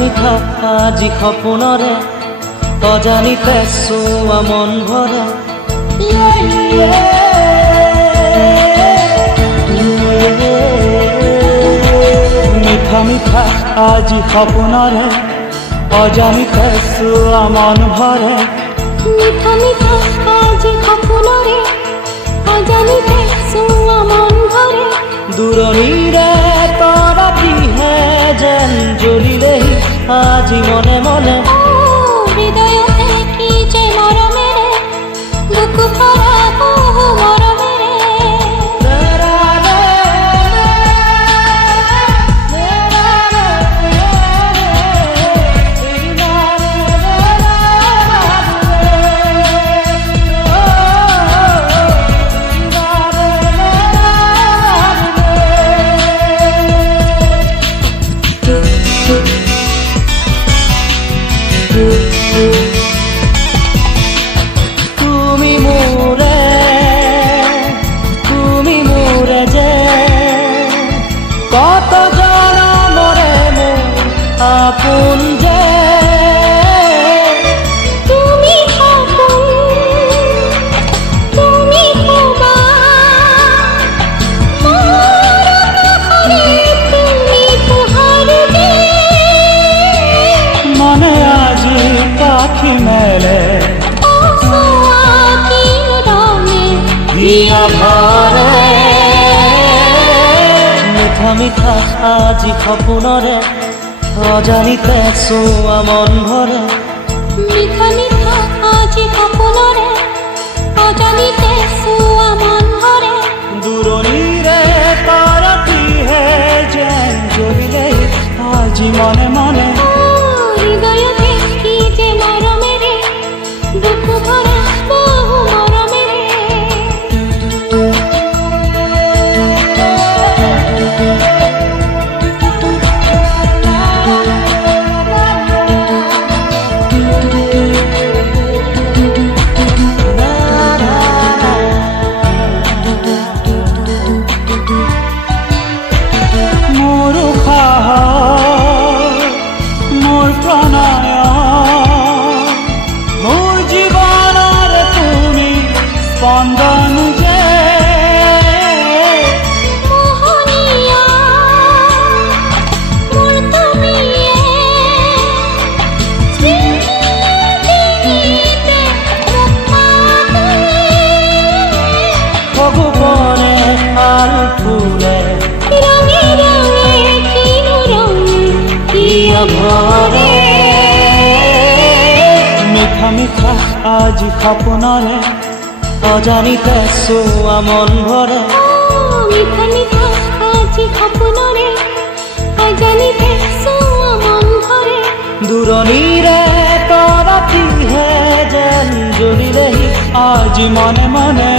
মিঠা আজি সপোনৰে অজানিতে চোৱা মন ভৰে মিঠা মিঠা আজি সপোনৰে অজানিতে চোৱা মন ভৰে মিঠা মিঠা আজি সপোনৰে অজানিতে চোৱা মন ভৰে দূৰণিৰে তৰাটিহে যেন জ্বলিলেহি আজি মনে মনে হৃদয়তে কি যে মৰমেৰে বুকু ভৰা বহু মৰমেৰে তুমি মোৰে যে কত জনমৰে মোৰ আপোন যে তুমি সপোন তুমি কোবা তুমি পোহৰ যে মনে আজি পাখি মেলে দিয়া ভৰে মিঠা মিঠা আজি সপোনৰে অজানিতে চোৱা মন ভৰে মিঠা মিঠা আজি সপোনৰে অজানিতে চোৱা মন ভৰে দূৰণিৰে তৰাটিহে যেন জ্বলিলে আজি মনে মনে হৃদয়তে কি যে মৰমেৰে বুকু ভৰা বহু মৰমেৰে মোৰ উশাহ মোৰ প্ৰণয় মোৰ জীৱনৰ তুমি স্পন্দন যে মোহনীয়া মোৰ তুমিয়ে স্মৃতিতে সগুপনে আল ফুলে ৰঙে ৰঙে কিনো ৰঙে দিয়া ভৰে মিঠা মিঠা আজি সপোনৰে অজানিতে চোৱা মন ভৰে মিঠা মিঠা আজি সপোনৰে অজানিতে চোৱা মন ভৰে দূৰণিৰে তৰাটিহে যেন জ্বলিলেহি আজি মনে মনে